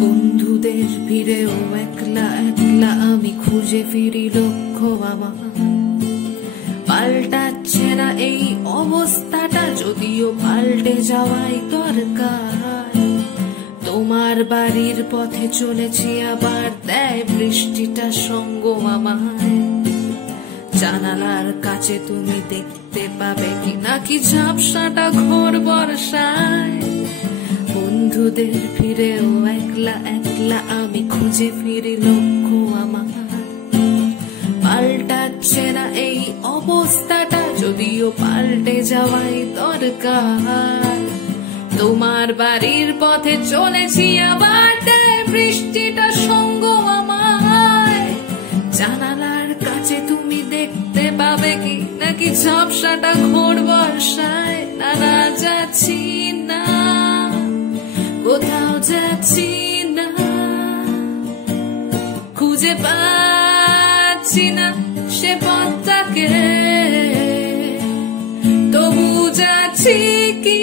বন্ধুদের ভিড়েও একলা একলা আমি খুঁজে ফিরি লক্ষ্য আমার। পাল্টাচ্ছে না এই অবস্থাটা, যদিও পাল্টে যাওয়াই দরকার। তোমার বাড়ির পথে চলেছি আবার, দেয় বৃষ্টিটা সঙ্গ আমায়। জানালার কাছে তুমি দেখতে পাবে কি নাকি ঝাপসাটা ঘোর বর্ষায়। বন্ধুদের ফিরেও একলা একলা আমি খুঁজে ফিরি লক্ষ্য আমার। পাল্টাচ্ছে না এই অবস্থাটা, যদিও পাল্টে যাওয়াই দরকার। তোমার বাড়ির পথে চলেছি আবার, দেয় বৃষ্টিটা সঙ্গ আমায়। জানালার কাছে তুমি দেখতে পাবে কি নাকি ঝাপসাটা ঘোর বর্ষায়। না না যাচ্ছি না, কোথাও যাচ্ছি না, খুঁজে পাচ্ছি না সে পথটাকে, তবু যাচ্ছি কি